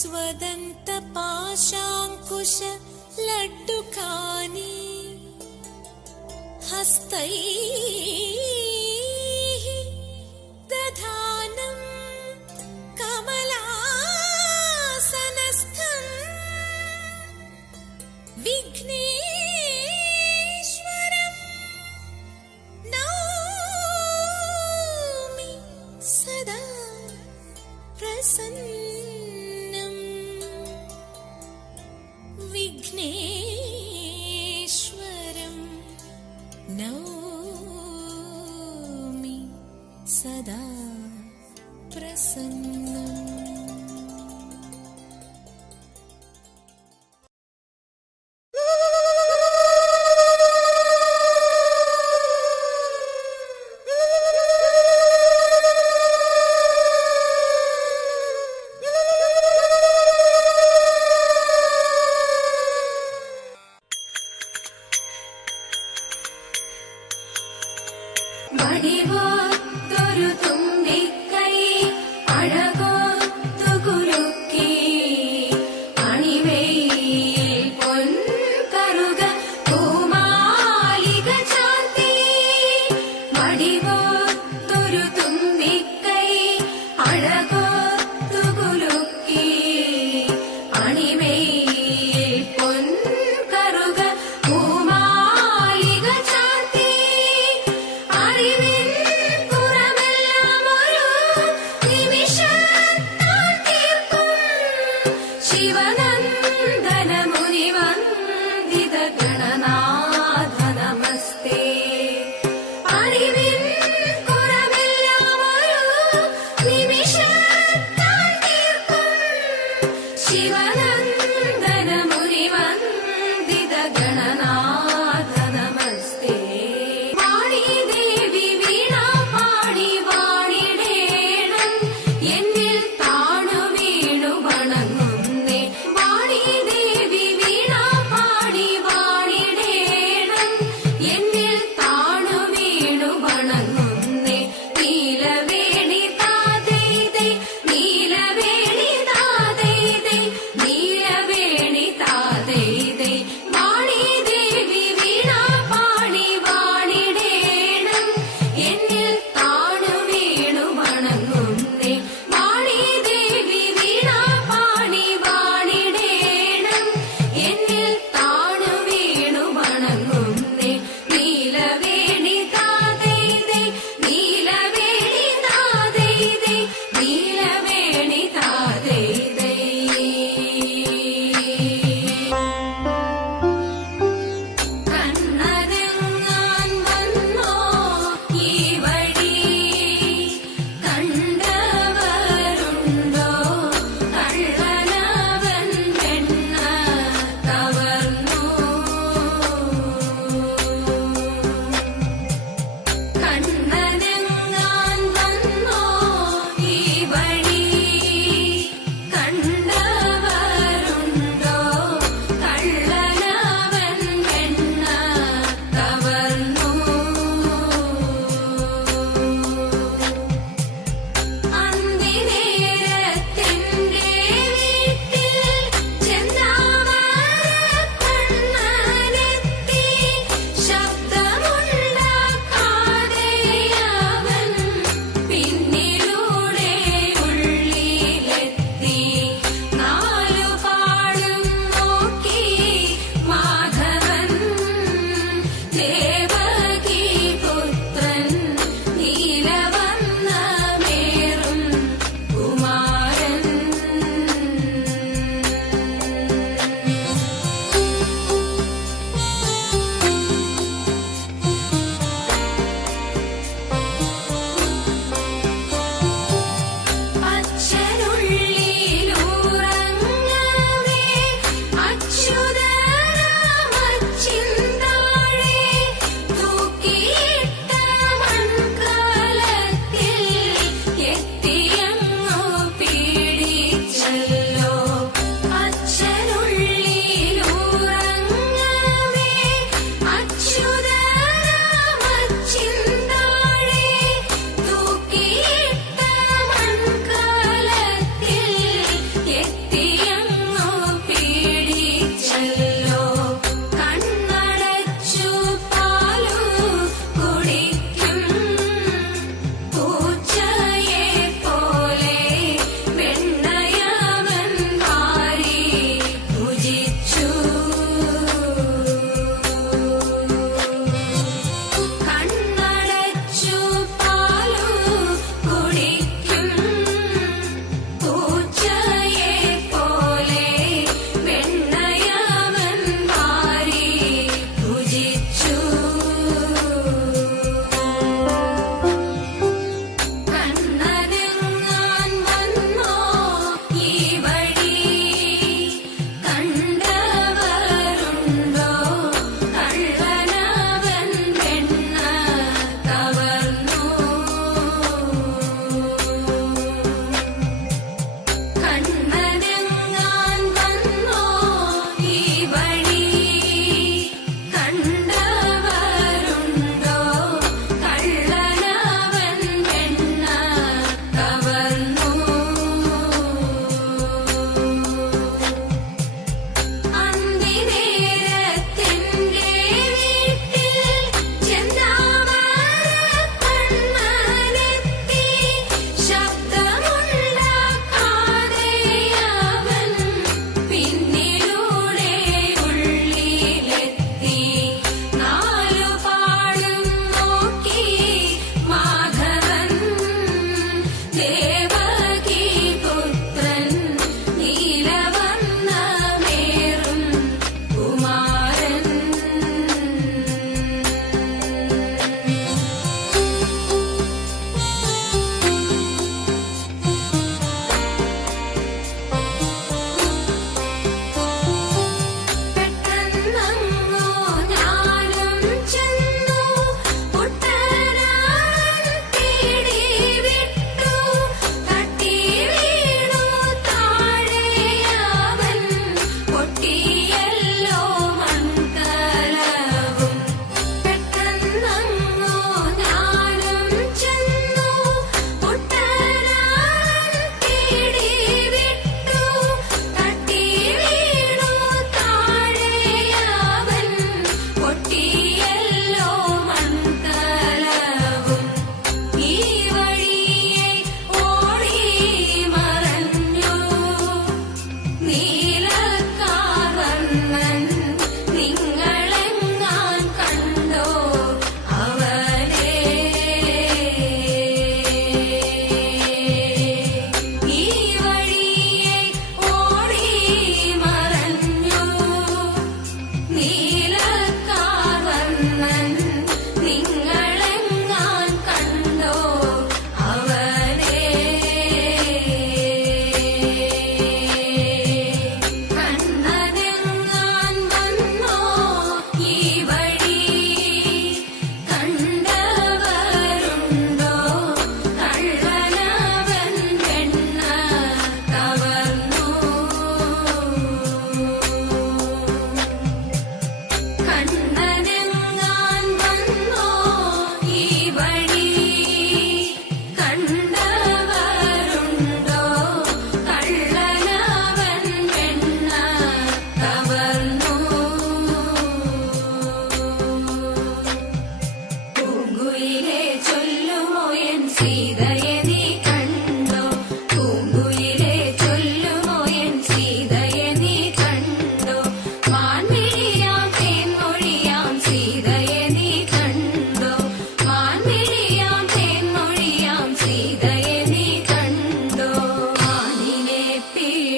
स्वदन्त पाशाङ्कुश लड्डुकानि हस्तैः दधानं कमलासनस्थं विघ्नेश्वरं नौमि सदा प्रसन्नं विघ्नेश्वरं नौमि सदा प्रसन्नम्. വടിവോ തൊരു തുമ്പിക്കൈ അഴകോ തുകുലുക്കി അണിവയിൽ പൊൻകറുക പൂമാലിക ചാർത്തി. വടിവോ തൊരു തുമ്പിക്കൈ അഴകോ തുകുലുക്കി അണിവയിൽ പൊൻകറുക പൂമാലിക ചാർത്തി. ശിവനന്ദന മുനിവന്ദിത ഗണനാഥ നമസ്തേ. അറിവിൻ കുറവെല്ലാം ഒരു നിമിഷത്താൽ തീർക്കും ശിവനന്ദന മുനിവന്ദിത ഗണനാഥ നമസ്തേ. വാണി ദേവി വീണ പാടി വാണിടേണം എന്നിൽ താണു വീണു വണങ്ങുന്നേ. വാണി ദേവി വീണ പാടി വാണിടേണം എന്നിൽ താണു വീണു വണങ്ങുന്നേ. നീലവേണി താതൈതൈ നീലവേണി താതൈതൈ നീല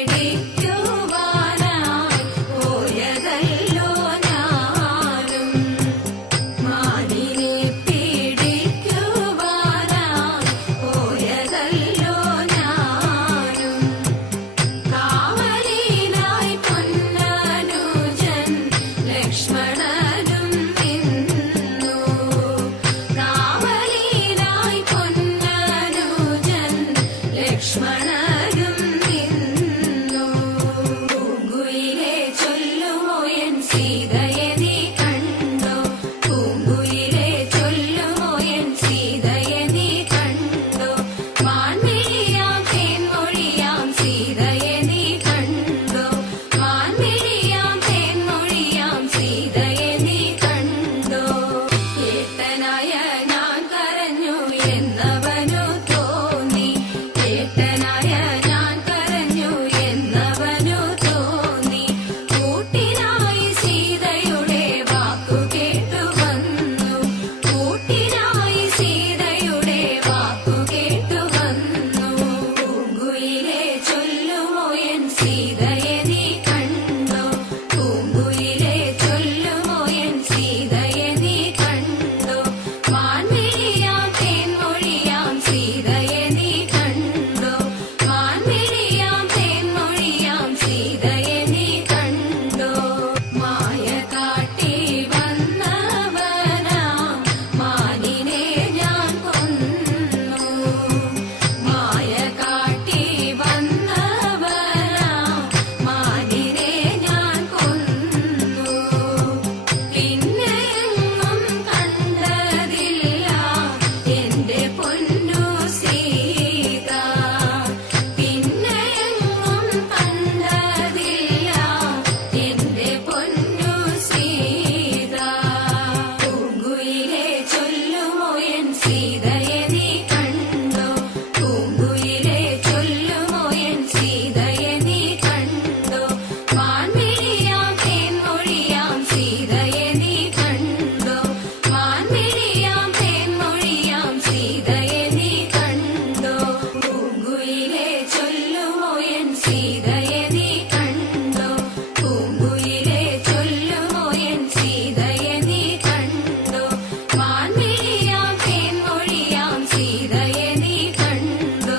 പിടിക്കുവാനായി പോയതല്ലോ ഞാനും മാനിനെ പിടിക്കുവാനായി പോയതല്ലോ ഞാനും കാവലിനായി പൊന്നനുജൻ ലക്ഷ്മണനും നിന്നു കാവലിനായി പൊന്നനുജൻ ലക്ഷ്മണനും നിന്നു പൂങ്കുയിലെ ചൊല്ലുമോ എൻ സീതയെ നീ കണ്ടോ പൂങ്കുയിലെ ചൊല്ലുമോ എൻ സീതയെ നീ കണ്ടോ മാൻമിഴിയാം തേൻമൊഴിയാം സീതയെ നീ കണ്ടോ മാൻമിഴിയാം തേൻമൊഴിയാം സീതയെ നീ കണ്ടോ ഏട്ടനായ ഞാൻ കരഞ്ഞു എന്നവനു തോന്നി ഏട്ടനായ ഞാൻ കരഞ്ഞു എന്നവനു തോന്നി കൂട്ടിനായി സീതയുടെ വാക്കു കേട്ടു വന്നു കൂട്ടിനായി സീതയുടെ വാക്കു കേട്ടു വന്നു പൂങ്കുയിലെ ചൊല്ലുമോ എൻ സീതയെ നീ കണ്ടോ പൂങ്കുയിലെ ചൊല്ലുമോ എൻ സീതയെ നീ കണ്ടോ മാൻമിഴിയാം തേൻമൊഴിയാം സീതയെ നീ കണ്ടോ മാൻമിഴിയാം തേൻമൊഴിയാം സീതയെ നീ കണ്ടോ മായ കാട്ടി വന്നവനാം മാനിനെ ഞാൻ കൊന്നു മായ കാട്ടി വന്നവനാം മാനിനെ ഞാൻ കൊന്നു പിന്നെയെങ്ങും കണ്ടതില്ല എന്റെ പൊന്നു സീത പിന്നെയെങ്ങും കണ്ടതില്ല എന്റെ പൊന്നു സീത പൂങ്കുയിലെ ചൊല്ലുമോ എൻ സീതയെ നീ കണ്ടോ പൂങ്കുയിലെ ചൊല്ലുമോ എൻ സീതയെ നീ കണ്ടോ മാൻമിഴിയാം തേൻമൊഴിയാം സീതയെ നീ കണ്ടോ മാൻമിഴിയാം തേൻമൊഴിയാം സീതയെ നീ കണ്ടോ പൂങ്കുയിലെ ചൊല്ലുമോ എൻ സീതയെ നീ കണ്ടോ പൂങ്കുയിലെ ചൊല്ലുമോ എൻ സീതയെ നീ കണ്ടോ മാൻമിഴിയാം തേൻമൊഴിയാം സീതയെ നീ കണ്ടോ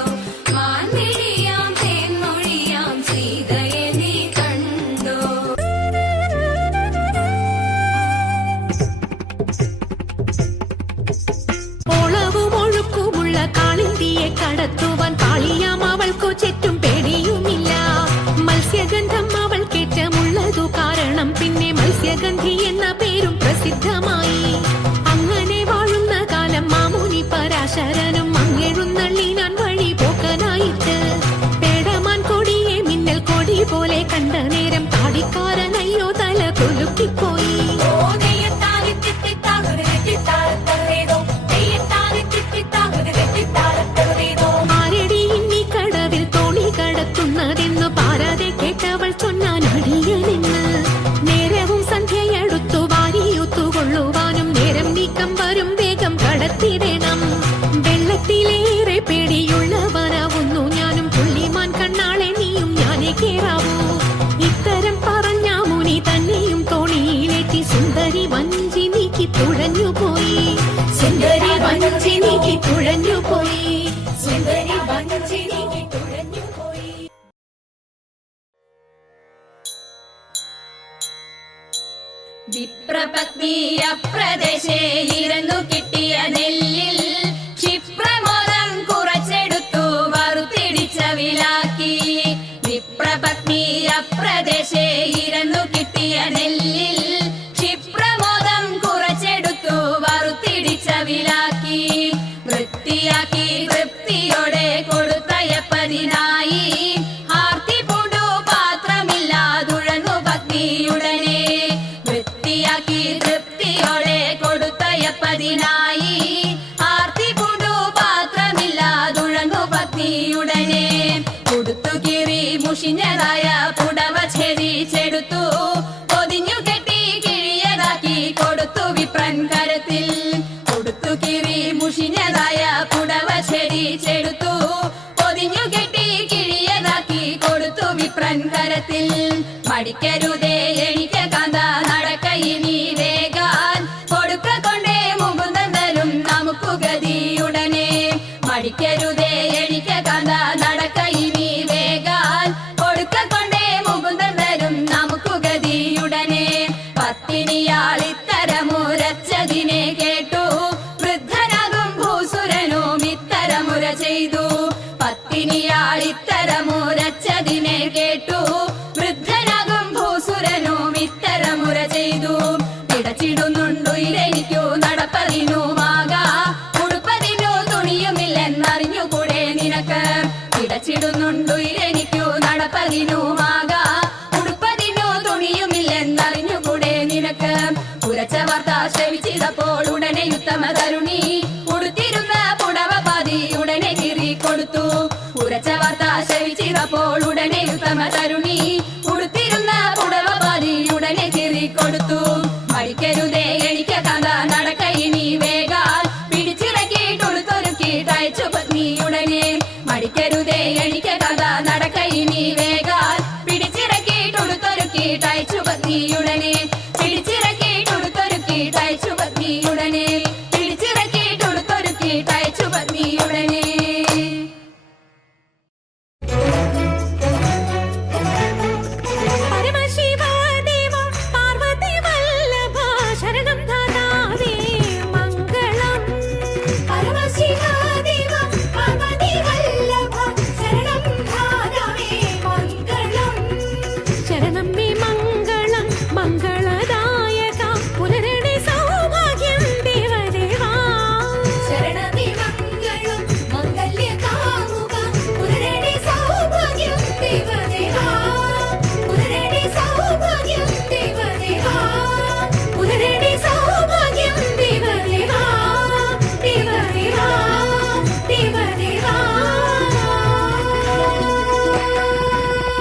മാൻമിഴിയാം തേൻമൊഴിയാം സീതയെ നീ കണ്ടോ ഓളവും ഒഴുക്കുമുള്ള കാളിന്തിയെ കടത്തുവാൻ കാളിയാം അവൾക്കു ചുറ്റും പേടിയുമില്ല മത്സ്യഗന്ധം അവൾ കേറ്റമുള്ളതു കാരണം പിന്നെ മത്സ്യഗന്ധി എന്ന പേരും പ്രസിദ്ധമായി അങ്ങനെ വാഴുന്ന കാലം മാമുനി പരാശരനും മങ്ങെഴുന്നള്ളിനാൻ വഴി പോക്കനായിട്ട് പേടമാൻ കൊടിയെ മിന്നൽ കൊടി പോലെ കണ്ട നേരം താടിക്കാരനയ്യോ തല കുലുക്കിപ്പോയി ആരടി ഇന്നീ കടവിൽ തോണി കടത്തുന്നതെന്നു പാരാതെ കേട്ടവൾ ചൊന്നാൻ അടിയനെന്ന് നേരവും സന്ധ്യയടുത്തു വാരിയൊത്തുകൊള്ളുവാനും നേരം നീക്കം വരും വേഗം കടത്തിടണം വെള്ളത്തിലേറെ പേടിയുള്ളവനാവുന്നു ഞാനും പുള്ളിമാൻ കണ്ണാളെ നീയും ഞാനേ കേറാവൂ ഇത്തരം പറഞ്ഞ മുനി തന്നെയും തോണിയിലേറ്റി സുന്ദരി വഞ്ചി നീക്കി തുഴഞ്ഞുപോയി സുന്ദരി വഞ്ചി നീക്കി തുഴഞ്ഞുപോയി സുന്ദരി വഞ്ചി നീക്കി തുഴഞ്ഞുപോയി വിപ്രപത്നി അപ്രദേശേ ഇരുന്നു കിട്ടിയ നെല്ലിൽ ക്ഷിപ്രമോദം കുറച്ചെടുത്തു വറുത്തിടിച്ച വിലാക്കി വിപ്രപത്നി അപ്രദേശേ ഇരുന്നു കിട്ടിയ നെല്ലിൽ ക്ഷിപ്രമോദം കുറച്ചെടുത്തു വറുത്തിടിച്ച വിലാക്കി വൃത്തിയാക്കി തൃപ്തിയോടെ കൊടുത്തയപ്പതിനായി ആർത്തി പൂണ്ടു പാത്രമില്ലാതുഴങ്ങു ഭക്തിയുടനെ വൃത്തിയാക്കി തൃപ്തിയോടെ കൊടുത്തയപ്പതിനായി ആർത്തി പൂണ്ടു പാത്രമില്ലാതുഴങ്ങു ഭക്തിയുടനെ കൊടുത്തു കീറി മുഷിഞ്ഞതായ പുടവ ഛേദിച്ചെടുത്തു പൊതിഞ്ഞു കെട്ടി വിപ്രൻ കരത്തിൽ. മടിക്കരുതേ എനിക്ക് കാന്ത നടക്ക ഇനി വേഗാൻ, കൊടുക്ക കൊണ്ടേ മുകുന്ദൻ തരും നമുക്ക് ഗതിയുടനെ. മടിക്കരുതേ എനിക്ക് കാന്ത നടക്ക ഇനി വേഗാൻ, കൊടുക്ക കൊണ്ടേ മുകുന്ദൻ തരും നമുക്ക് ഗതിയുടനെ. പത്തിനിയാൾ ഇത്തരമുരച്ചതിനെ കേട്ടു, വൃദ്ധനാകും ഭൂസുരനും ഇത്തരമുര ചെയ്തു. പത്തിനിയാൾ ഇത്തരമുരച്ചതിനെ കേട്ടു, വൃദ്ധനാകും ഭൂസുരനും ഇത്തരമുര ചെയ്തു. പിടച്ചിടുന്നുണ്ടുയിരെനിക്കു നടപ്പതിനുമാകാ, ഉടുപ്പതിനു തുണിയുമില്ലെന്നറിഞ്ഞുകൂടെ നിനക്ക്. പിടച്ചിടുന്നുണ്ടുയിരെനിക്കു നടപ്പതിനുമാകാ, ഉടുപ്പതിനു തുണിയുമില്ലെന്നറിഞ്ഞുകൂടെ നിനക്ക്. ഉരച്ച വാർത്ത ശ്രവിച്ചിതപ്പോൾ ഉടനെ ഉത്തമ തരുണി, ഉടുത്തിരുന്ന പുടവ പാതി ഉടനെ കീറി കൊടുത്തു. ഉരച്ച വാർത്ത ശ്രവിച്ചിതപ്പോൾ ഉടനെ ഉത്തമ തരുണി,